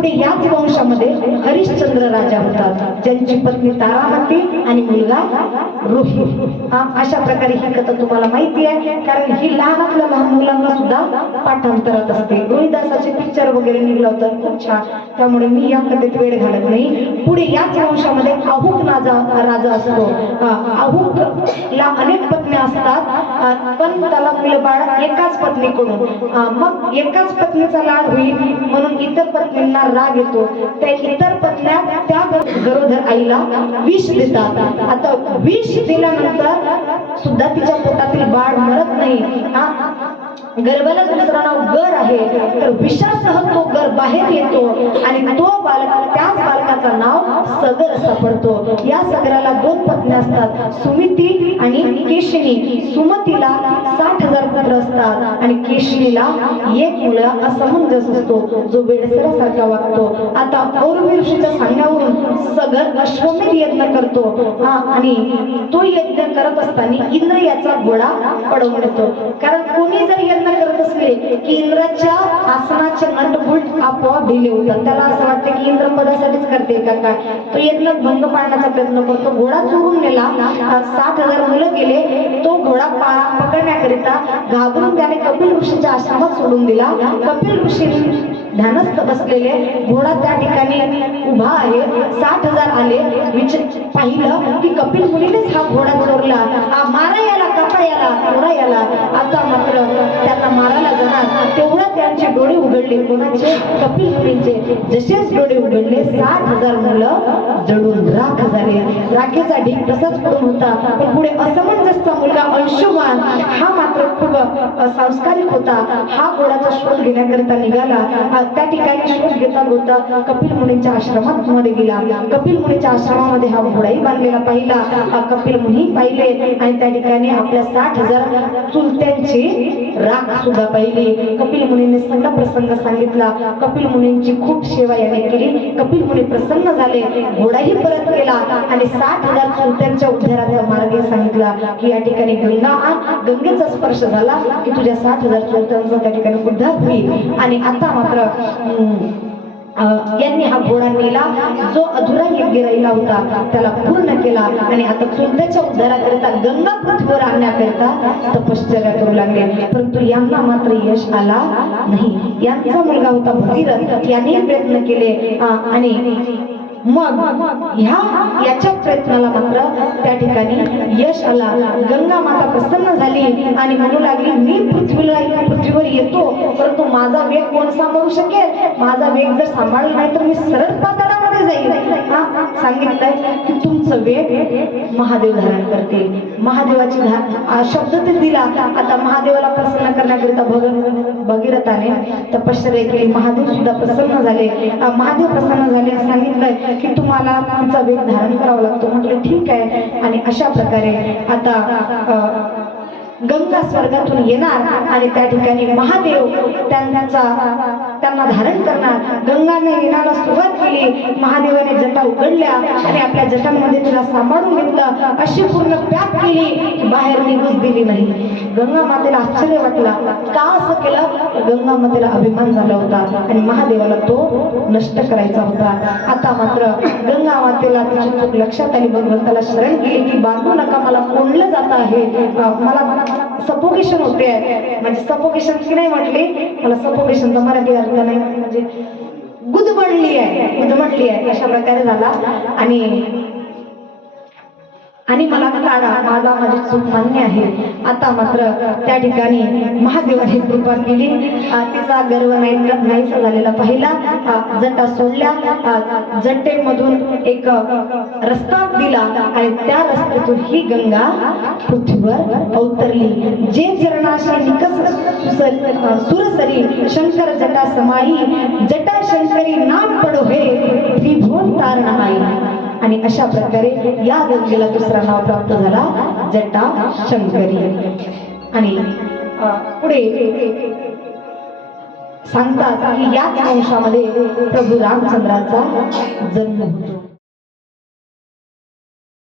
पुढे याच वंशामध्ये हरिश्चंद्र राजा होतात. ज्यांची पत्नी तारामती आणि मुलगा रोही. हा अशा प्रकारे ही कथा तुम्हाला माहिती आहे. कारण ही लहानातल्या लहान मुलांना सुद्धा पाठांतरात असते. रोहिदासाचे पिक्चर वगैरे निघलं होतं. खूप छान. त्यामुळे मी या कथेत वेळ घालत नाही. पुढे याच वंशामध्ये अहुक राजा राजा असतो. अहुकला अनेक पत्न्या असतात. पण त्याला मुलबाळ एकाच पत्नीकडून. मग एकाच पत्नीचा लाड होईल म्हणून इतर पत्नींना राग येतो. त्या इतर पत्न्या त्या गरोदर आईला विष देतात. आता विष दिल्यानंतर सुद्धा तिच्या पोटातील बाळ मरत नाही. हा? गर्भाला दुसरा नाव गर आहे. तर विषासह तो गर बाहेर येतो आणि तो बालक त्याच बालकाचं नाव सगर सापडतो या सगराला दोन पत्नी असतात. सुमिती आणि केशिनी. सुमतीला सात हजार असतात. आणि केशरीला एक मुलगा असमंजस असतो जो वेडसरासारखा वागतो. आता औरवीऋषीच्या सांगण्यावरून सगळं अश्वमेध यज्ञ करतो. हा आणि तो यज्ञ करत असताना इंद्र याचा घोडा पडवून येतो कारण कोणी जर यज्ञ करत असले की इंद्राच्या आसनाचे अंडभूट आपोआप ढिले होतात. त्याला असं वाटतं की इंद्र पदासाठीच करते का काय? तो यज्ञ भंग पाडण्याचा प्रयत्न करतो. घोडा चोरून नेला. सात हजार मुलं गेले. तो घोडा पकडण्याकरिता घाबरून त्याने कपिल ऋषीच्या आश्रमात सोडून दिला. कपिल ऋषी ध्यानस्थ बसलेले. घोडा त्या ठिकाणी उभा आहे. साठ हजार आले. विच पाहिलं की कपिल मुलीनेच हा घोडा चोरला. मारा याला कपा याला घोडा याला. डोळे उघडले. कोणाचे? कपिल मुनींचे. जसेच डोळे उघडले सात हजार मुलं जडून राख झाले. राखेचा ढीक तसाच पडून होता. पण पुढे असमंजसचा मुलगा अंशुमान हा मात्र खूप सांस्कारिक होता. हा घोड्याचा शोध घेण्याकरिता निघाला. त्या ठिकाणी शोध घेता होता कपिल मुनीच्या आश्रमात मध्ये गेला. कपिल मुनीच्या आश्रमामध्ये हा घोडाही बांधलेला पाहिला. अ, कपिल मुनी पाहिले आणि त्या ठिकाणी आपल्या साठ हजार चुलत्यांची राख सुद्धा पाहिली. कपिल मुनीने सगळा प्रसंग सांगितला. कपिल मुनींची खूप सेवा याने केली. कपिल मुनी प्रसन्न झाले. घोडाही परत केला आणि सात हजार चुलत्यांच्या उद्धाराचा मार्ग सांगितला की या ठिकाणी गंगा गंगेचा स्पर्श झाला की तुझ्या सात हजार चौथ्यांचा त्या ठिकाणी उद्धार होईल. आणि आता मात्र यांनी हा घोडा नेला. जो अधुरा यज्ञ राहिला होता त्याला पूर्ण केला. आणि आता चुलत्याच्या उद्धाराकरिता गंगा पृथ्वीवर आणण्याकरिता तपश्चर्या करू लागले. परंतु यांना मात्र यश आला नाही. यांचा मुलगा होता भगीरथ. याने प्रयत्न केले. आणि मग ह्या याच्या प्रयत्नाला मात्र त्या ठिकाणी यश आला. गंगा माता प्रसन्न झाली आणि म्हणू लागली मी पृथ्वीला पृथ्वीवर येतो परंतु माझा वेग कोण सांभाळू शकेल? माझा वेग जर सांभाळला नाही तर मी सरळ पाताळामध्ये जाईल हा सांगितलंय. की तुमचं महादेव धारण करते. महादेवाची शब्द ते दिला. आता महादेवाला प्रसन्न करण्याकरिता भग भगीरथाने तपश्चर्या केली. महादेव सुद्धा प्रसन्न झाले. महादेव प्रसन्न झाले सांगितलंय की तुम्हाला तुमचा वेग धारण करावा लागतो. म्हटलं ठीक आहे. आणि अशा प्रकारे आता गंगा स्वर्गातून येणार आणि त्या ठिकाणी महादेव त्यांचा त्यांना धारण करणार. गंगाने येण्याला सुरुवात केली. महादेवाने जटा उघडल्या आणि आपल्या जटांमध्ये तुला सांभाळून घेतलं. अशी पूर्ण प्याप केली बाहेर निघून दिली नाही. गंगा मातेला आश्चर्य वाटला. का असं केलं? गंगा मातेला अभिमान झाला होता आणि महादेवाला तो नष्ट करायचा होता. आता मात्र मातेला तिची चूक लक्षात आली भगवंताला शरण केली की बांधू नका मला कोंडलं जात आहे. मला सपोकेशन होते. म्हणजे सपोकेशन की नाही म्हटली मला सपोकेशनचा मराठी अर्थ नाही म्हणजे गुदमडली आहे गुदमडली आहे. अशा प्रकारे झाला. आणि आणि मला काढा माझा माझी चूक मान्य आहे. आता मात्र त्या ठिकाणी महादेवाने कृपा केली. तिचा गर्व नाही नाहीसा झालेला पाहिला. जटा सोडल्या. जटेमधून एक रस्ता दिला आणि त्या रस्त्यातून ही गंगा पृथ्वीवर अवतरली. जे चरणाशी निकस सुरसरी शंकर जटा समाई जटा शंकरी नाम पडो हे त्रिभुवन तारण आहे आणि अशा प्रकारे या गंगेला दुसरा नाव प्राप्त झाला जटा शंकरी. आणि पुढे सांगतात की याच अंशामध्ये प्रभू रामचंद्राचा जन्म होतो.